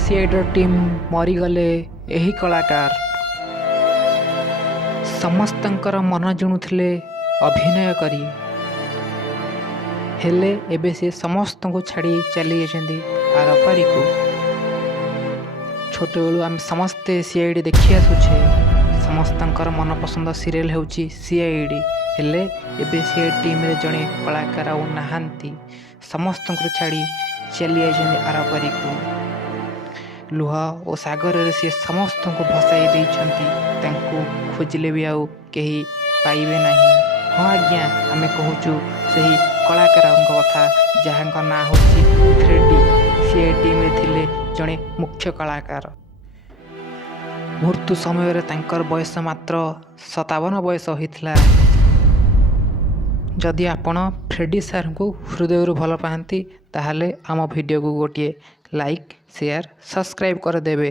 CID team मरीगले एही कलाकार समस्तंकर मन जिणुथिले अभिनय करी हेले एबे से समस्त को छाड़ी चली जाइछन्ति आरपारी को। छोट बेलू आम समस्ते सीआईडी देखी आसुछे समस्तंकर मनपसंद सीरियल होउची सीआईडी हेले एबे सीआईडी टीम रे जणे कलाकार आ नाहांती समस्त को छाड़ी चली जाइछन्ति आरपारी को। लुह और सागर रे से समस्त को भसाई देइछन्ति तांको खोजिले भी आउ केही पाइबे नहीं। हाँ आज्ञा आमे कहूचु सही कलाकार कथा जहाँ ना होची फ्रेडी सीआईडी टीम रे थिले जणे मुख्य कलाकार। मृत्यु समय रे तांकर बयस मात्र 57 बयस होइथिला। जदि आपण फ्रेडी सार को हृदय भल पाती ताहले आम वीडियो को गोटे लाइक शेयर सब्सक्राइब कर देबे।